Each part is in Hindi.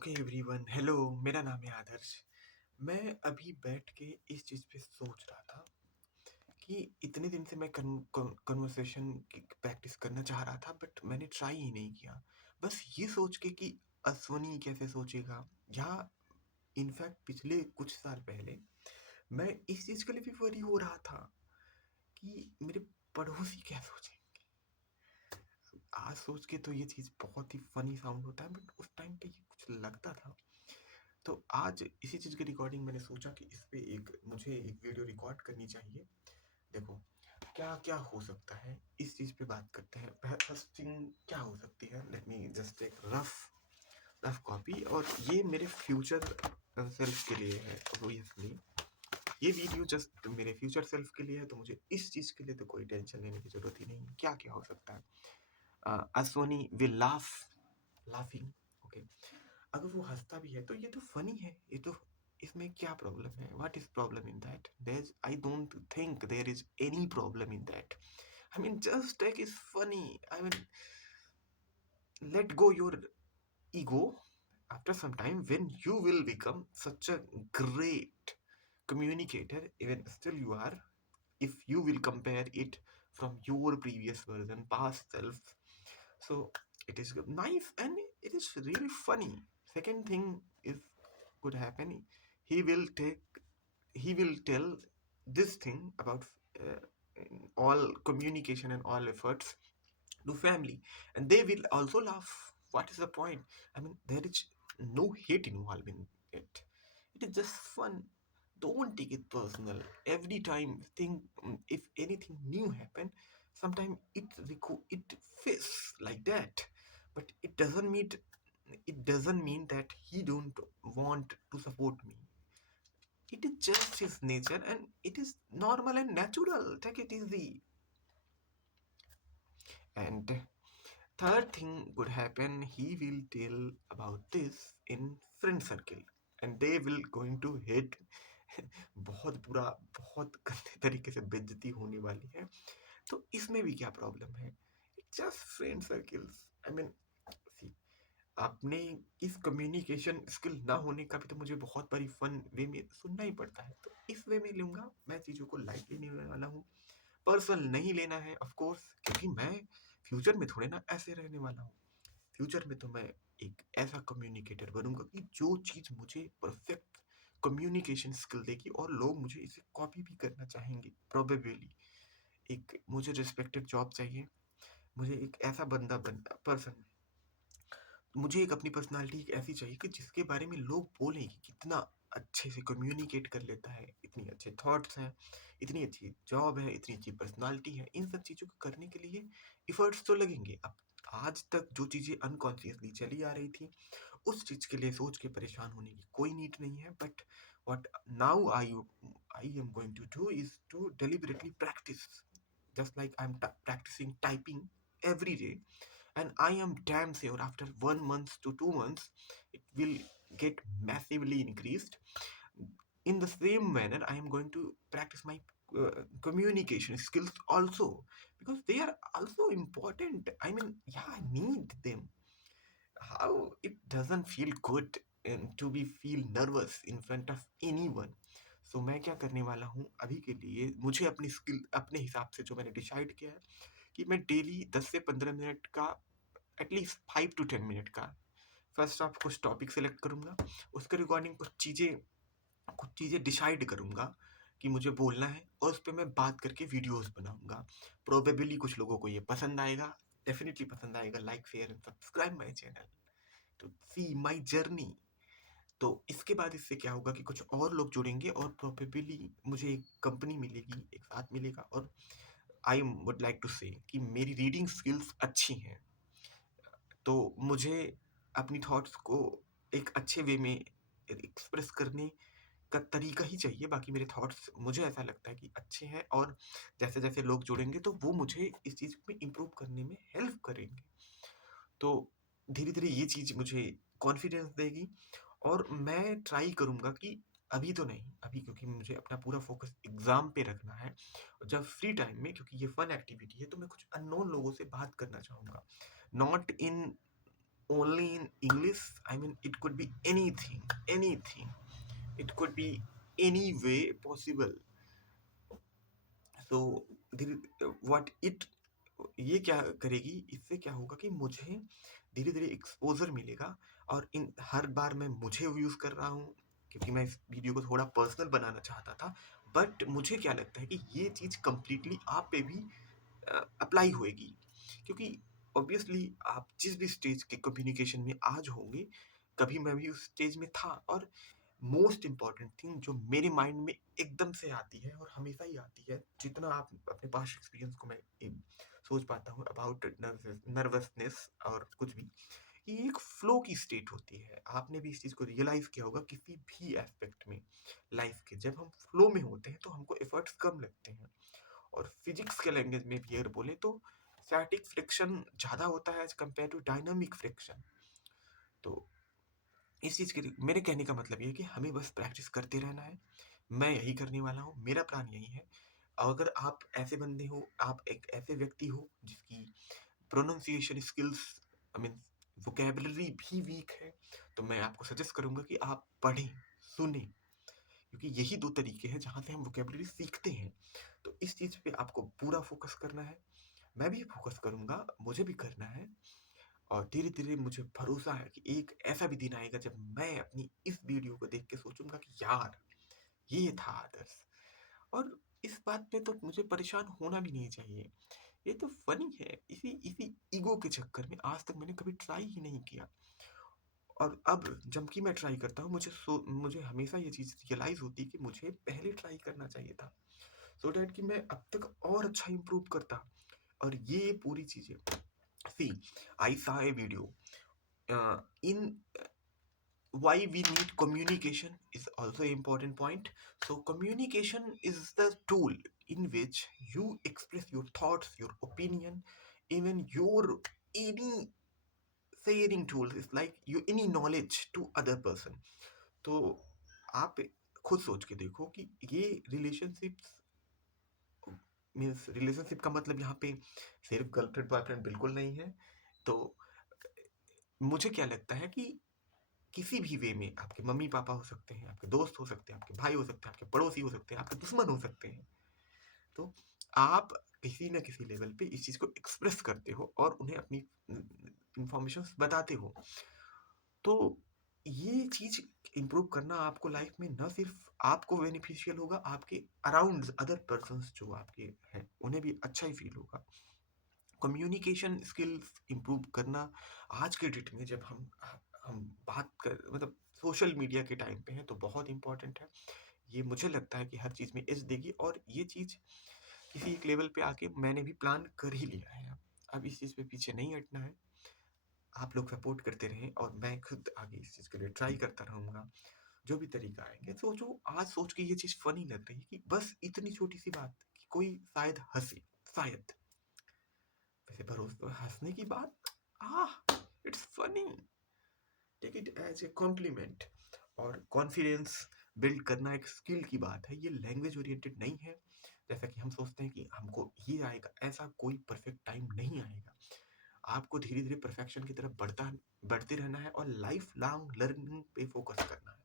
Okay everyone, hello. मेरा नाम है आदर्श। मैं अभी बैठ के इस चीज़ पे सोच रहा था कि इतने दिन से मैं कन्वर्सेशन की प्रैक्टिस करना चाह रहा था, बट मैंने ट्राई ही नहीं किया। बस ये सोच के कि अश्वनी कैसे सोचेगा, या इनफैक्ट पिछले कुछ साल पहले मैं इस चीज़ के लिए भी वरी हो रहा था कि मेरे पड़ोसी क्या सोचेंगे। आज सोच के तो ये चीज़ बहुत ही फनी साउंड होता है, बट उस टाइम पे ये कुछ लगता था। तो आज इसी चीज़ की रिकॉर्डिंग मैंने सोचा कि इस पे मुझे एक वीडियो रिकॉर्ड करनी चाहिए। देखो, क्या-क्या हो सकता है, इस चीज़ पे बात करते हैं। फर्स्ट थिंग क्या हो सकती है, let me just take rough rough copy. और ये मेरे फ्यूचर सेल्फ के लिए है ऑब्वियसली। ये वीडियो जस्ट मेरे फ्यूचर सेल्फ के लिए है, तो मुझे इस चीज़ के लिए तो कोई टेंशन लेने की ज़रूरत ही नहीं है। क्या-क्या हो सकता है? Ashwani will laughing, okay. अगर वो हँसता भी है तो ये तो फनी है। ये तो इसमें क्या प्रॉब्लम है? What is problem in that? There is I don't think there is any problem in that. I mean just take is funny. I mean let go your ego. After some time, when you will become such a great communicator, even still you are, if you will compare it from your previous version, past self, so it is nice and it is really funny. Second thing is could happen. He will take, he will tell this thing about uh, all communication and all efforts to family, and they will also laugh. What is the point? I mean, there is no hate involved in it. It is just fun. Don't take it personal. Every time think, if anything new happen, sometimes it feels like that, but it doesn't mean that he don't want to support me. It is just his nature, and it is normal and natural. Take it easy. And third thing could happen, he will tell about this in friend circle, and they will going to hate. बहुत बुरा, बहुत गंदे तरीके से बेइज्जती होने वाली है। तो इसमें भी क्या प्रॉब्लम है? It's just friend circles. I mean see, आपने इस कम्युनिकेशन स्किल ना होने का भी तो मुझे बहुत बड़ी फन वे में सुनना ही पड़ता है, तो इस वे में लूंगा। मैं चीज़ों को लाइटली नहीं लेने वाला हूँ, पर्सनल नहीं लेना है ऑफ कोर्स, क्योंकि मैं फ्यूचर में थोड़े ना ऐसे रहने वाला हूँ। फ्यूचर में तो मैं एक ऐसा कम्युनिकेटर बनूंगा कि जो चीज़ मुझे परफेक्ट कम्युनिकेशन स्किल देगी और लोग मुझे इसे कॉपी भी करना चाहेंगे प्रोबेबली। एक मुझे रिस्पेक्टेड जॉब चाहिए। मुझे एक ऐसा बंदा बन पर्सन, मुझे एक अपनी पर्सनालिटी एक ऐसी चाहिए कि जिसके बारे में लोग बोलें कि कितना अच्छे से कम्युनिकेट कर लेता है, इतनी अच्छे थॉट्स हैं, इतनी अच्छी जॉब है, इतनी अच्छी पर्सनालिटी है। इन सब चीज़ों को करने के लिए एफर्ट्स तो लगेंगे। अब आज तक जो चीज़ें अनकॉन्शियसली चली आ रही थी, उस चीज़ के लिए सोच के परेशान होने की कोई नीड नहीं है। But what now I am going to do is to deliberately practice, just like I'm practicing typing every day. And I am damn sure after 1 month to 2 months, it will get massively increased. In the same manner, I am going to practice my communication skills also, because they are also important. I mean, yeah, I need them. How it doesn't feel good and to be feel nervous in front of anyone. सो मैं क्या करने वाला हूँ अभी के लिए, मुझे अपनी स्किल अपने हिसाब से जो मैंने डिसाइड किया है कि मैं डेली 10 से 15 मिनट का, एटलीस्ट 5 to 10 मिनट का, फर्स्ट ऑफ कुछ टॉपिक सेलेक्ट करूँगा, उसके रिगार्डिंग कुछ चीज़ें डिसाइड करूँगा कि मुझे बोलना है, और उस पर मैं बात करके वीडियोस बनाऊँगा। प्रोबेबली कुछ लोगों को ये पसंद आएगा, डेफिनेटली पसंद आएगा। Like share and subscribe my channel to see my journey. तो इसके बाद इससे क्या होगा कि कुछ और लोग जुड़ेंगे और प्रोबेबली मुझे एक कंपनी मिलेगी, एक साथ मिलेगा। और आई वुड लाइक टू से कि मेरी रीडिंग स्किल्स अच्छी हैं, तो मुझे अपनी थॉट्स को एक अच्छे वे में एक्सप्रेस करने का तरीका ही चाहिए। बाकी मेरे थॉट्स मुझे ऐसा लगता है कि अच्छे हैं, और जैसे जैसे लोग जुड़ेंगे तो वो मुझे इस चीज़ में इम्प्रूव करने में हेल्प करेंगे। तो धीरे धीरे ये चीज़ मुझे कॉन्फिडेंस देगी, और मैं ट्राई करूँगा कि अभी तो नहीं, अभी क्योंकि मुझे अपना पूरा फोकस एग्ज़ाम पे रखना है। और जब फ्री टाइम में, क्योंकि ये फ़न एक्टिविटी है, तो मैं कुछ अननोन लोगों से बात करना चाहूँगा। Not in only in English. I mean, it could be anything, anything. It could be any way possible. So what it ये क्या करेगी, इससे क्या होगा कि मुझे धीरे धीरे एक्सपोजर मिलेगा। और इन हर बार मैं मुझे यूज कर रहा हूँ क्योंकि मैं इस वीडियो को थोड़ा पर्सनल बनाना चाहता था। बट मुझे क्या लगता है कि ये चीज कंप्लीटली आप पे भी अप्लाई होएगी, क्योंकि ऑब्वियसली आप जिस भी स्टेज के कम्युनिकेशन में आज होंगे, कभी मैं भी उस स्टेज में था। और मोस्ट इम्पॉर्टेंट थिंग जो मेरे माइंड में एकदम से आती है और हमेशा ही आती है, जितना आप अपने पास्ट एक्सपीरियंस को मैं सोच पाता हूँ अबाउट नर्वसनेस और कुछ भी, ये एक फ्लो की स्टेट होती है। आपने भी इस चीज़ को रियलाइज किया होगा किसी भी एस्पेक्ट में लाइफ के, जब हम फ्लो में होते हैं तो हमको एफर्ट्स कम लगते हैं। और फिजिक्स के लैंग्वेज में भी अगर बोले तो स्टैटिक फ्रिक्शन ज़्यादा होता है as compare to dynamic friction. तो इस चीज़ के मेरे कहने का मतलब ये है कि हमें बस प्रैक्टिस करते रहना है। मैं यही करने वाला हूँ, मेरा प्लान यही है। अगर आप ऐसे बंदे हो, आप एक ऐसे व्यक्ति हो जिसकी pronunciation skills, I mean vocabulary भी वीक है, तो मैं आपको सजेस्ट करूँगा कि आप पढ़ें, सुनें, क्योंकि यही दो तरीके हैं जहाँ से हम वोकेबलरी सीखते हैं। तो इस चीज़ पे आपको पूरा फोकस करना है। मैं भी फोकस करूँगा, मुझे भी करना है। और धीरे धीरे मुझे भरोसा है कि एक ऐसा भी दिन आएगा जब मैं अपनी इस वीडियो को देख के सोचूंगा कि यार ये था आदर्श। और इस बात पे तो मुझे परेशान होना भी नहीं चाहिए। ये तो फनी है, इसी इसी ईगो के चक्कर में आज तक मैंने कभी ट्राई ही नहीं किया। और अब जब कि मैं ट्राई करता हूँ, मुझे हमेशा ये चीज़ रियलाइज होती है कि मुझे पहले ट्राई करना चाहिए था, सो डैट कि मैं अब तक और अच्छा इम्प्रूव करता। और ये पूरी चीज़ें, सी, आई saw a video in why we need communication is also an important point. So communication is the tool in which you express your thoughts, your opinion, even your any sharing tools is like you any knowledge to other person. तो आप खुद सोच के देखो कि ये रिलेशनशिप्स, मीन्स रिलेशनशिप का मतलब यहाँ पे सिर्फ गर्लफ्रेंड बॉयफ्रेंड बिल्कुल नहीं है। तो मुझे क्या लगता है कि किसी भी वे में आपके मम्मी पापा हो सकते हैं, आपके दोस्त हो सकते हैं, आपके भाई हो सकते हैं, आपके पड़ोसी हो सकते हैं, आपके दुश्मन हो सकते हैं। तो आप किसी न किसी लेवल पे इस चीज़ को एक्सप्रेस करते हो और उन्हें अपनी इंफॉर्मेशन बताते हो। तो ये चीज़ इम्प्रूव करना आपको लाइफ में न सिर्फ आपको बेनिफिशियल होगा, आपके अराउंड अदर पर्सन्स जो आपके हैं उन्हें भी अच्छा ही फील होगा। कम्युनिकेशन स्किल्स इम्प्रूव करना आज के डेट में, जब हम बात कर मतलब सोशल मीडिया के टाइम पे हैं, तो बहुत इंपॉर्टेंट है। ये मुझे लगता है कि हर चीज़ में एज देगी। और ये चीज़ किसी एक लेवल पे आके मैंने भी प्लान कर ही लिया है। अब इस चीज़ पे पीछे नहीं हटना है। आप लोग सपोर्ट करते रहें और मैं खुद आगे इस चीज़ के लिए ट्राई करता रहूँगा। जो भी तरीका आएंगे, सोचो आज सोच के ये चीज़ फनी लग रही है कि बस इतनी छोटी सी बात कि कोई शायद हंसे, शायद। वैसे भरोसे हंसने की बात, ah, it's funny, take it as a compliment. और कॉन्फिडेंस बिल्ड करना एक स्किल की बात है, ये लैंग्वेज ओरिएंटेड नहीं है। जैसा कि हम सोचते हैं कि हमको ये आएगा, ऐसा कोई परफेक्ट टाइम नहीं आएगा। आपको धीरे धीरे परफेक्शन की तरफ बढ़ते रहना है और लाइफ लॉन्ग लर्निंग पे फोकस करना है।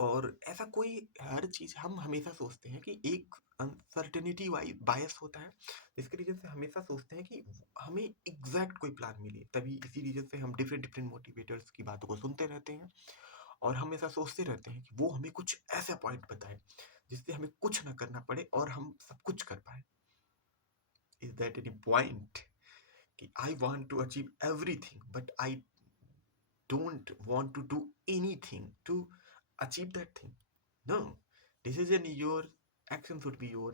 और ऐसा कोई, हर चीज़ हम हमेशा सोचते हैं कि एक अनसर्टेनिटी बायस होता है, जिसके रीजन से हमेशा सोचते हैं कि हमें एग्जैक्ट कोई प्लान मिले। तभी इसी रीजन से हम डिफरेंट डिफरेंट मोटिवेटर्स की बातों को सुनते रहते हैं और हमेशा सोचते रहते हैं कि वो हमें कुछ ऐसा पॉइंट बताए जिससे हमें कुछ ना करना पड़े और हम सब कुछ कर पाए। इज दैट एनी पॉइंट कि I want to achieve everything but I don't want to do anything to achieve that thing. No, decision is your, action should be your.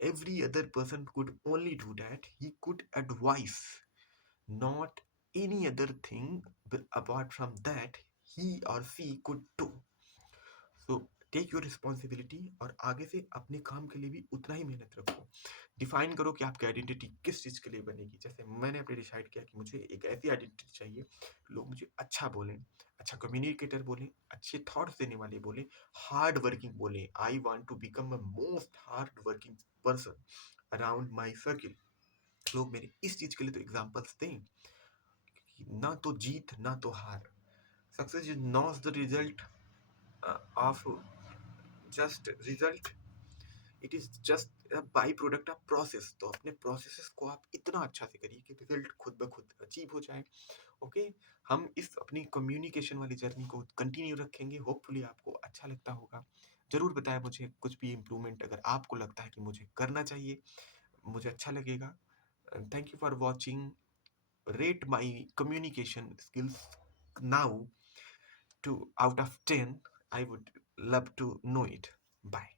Every other person could only do that. He could advise, not any other thing but apart from that he or she could do. So take your responsibility और आगे से अपने काम के लिए भी उतना ही मेहनत रखो। डिफाइन करो कि आपकी आइडेंटिटी किस चीज़ के लिए बनेगी। जैसे मैंने अपने डिसाइड किया कि मुझे एक ऐसी आइडेंटिटी चाहिए, लोग मुझे अच्छा बोलें, अच्छा कम्युनिकेटर बोलें, अच्छे थॉट्स देने वाले बोलें, हार्ड वर्किंग बोलें। I want to become a most hard working person around my circle. लोग मेरे इस चीज़ के लिए तो एग्जाम्पल्स दें। ना तो जीत ना तो हार. Success is not the result of just result. It is just by product of process. तो अपने प्रोसेस को आप इतना अच्छा से करिए कि रिजल्ट खुद ब खुद अचीव हो जाए. ओके. हम इस अपनी कम्युनिकेशन वाली जर्नी को कंटिन्यू रखेंगे. होपफुली आपको अच्छा लगता होगा. जरूर बताएं मुझे कुछ भी इम्प्रूवमेंट अगर आपको लगता है कि मुझे करना चाहिए. मुझे अच्छा लगेगा. Thank you for watching. Rate my communication skills now to out of 10. I would love to know it. Bye.